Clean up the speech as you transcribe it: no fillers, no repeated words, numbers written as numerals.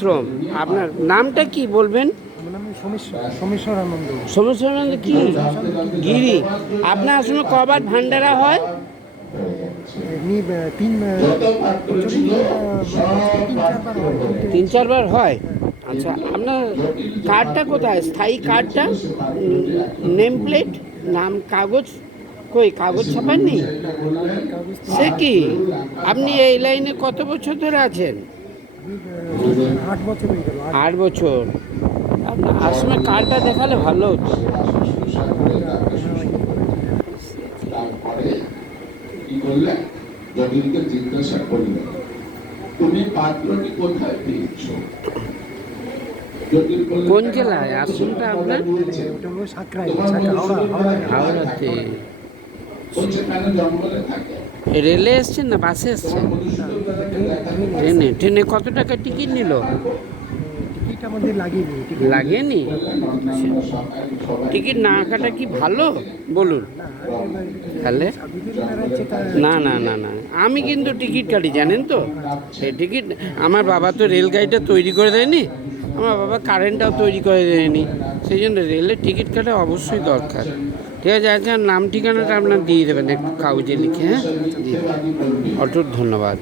আশ্রম। আপনার নামটা কি বলবেন? আমার নাম সোমেশ্বরানন্দ। সোমেশ্বরানন্দ কি গিরি। আপনার আশ্রমে কবার ভান্ডারা হয়? এমনি তিন বছরে তিন চারবার হয়। আচ্ছা, আপনার কার্ডটা কোথায়? স্থায়ী কার্ডটা, নেম প্লেট, নাম কাগজ কই? কাগজ ছাপাননি? সে কি, আপনি এই লাইনে কত বছর ধরে আছেন? 8 বছর হয়ে গেল। 8 বছর। আপনার আশ্রমের কার্ডটা দেখালে ভালো হতো। তারপরে কি করলে জটিলকে জিজ্ঞাসা করলেন, তুমি পাত্রটি কোথায় পেয়েছো? কোন জেলায় আশ্রমটা আপনার? ওটা হলো সাঁকরাইল, হাওড়াতে। সেখানে জঙ্গলে থাকে। রেলে এসছেন না বাসে এসছেন? ট্রেনে। ট্রেনে কত টাকা টিকিট নিল? টিকিট আমাদের লাগেনি। লাগেনি? টিকিট না কাটা কি ভালো বলুন? তাহলে না না না না, আমি কিন্তু টিকিট কাটি, জানেন তো। সেই টিকিট আমার বাবা তো রেলগাড়িটা তৈরি করে দেয়নি, আমার বাবা কারেন্টটাও তৈরি করে দেয়নি, সেই জন্য রেলের টিকিট কাটা অবশ্যই দরকার। ঠিক আছে, আচ্ছা নাম ঠিকানাটা আপনার দিয়ে দেবেন একটু কাগজে লিখে। হ্যাঁ, অটুট ধন্যবাদ।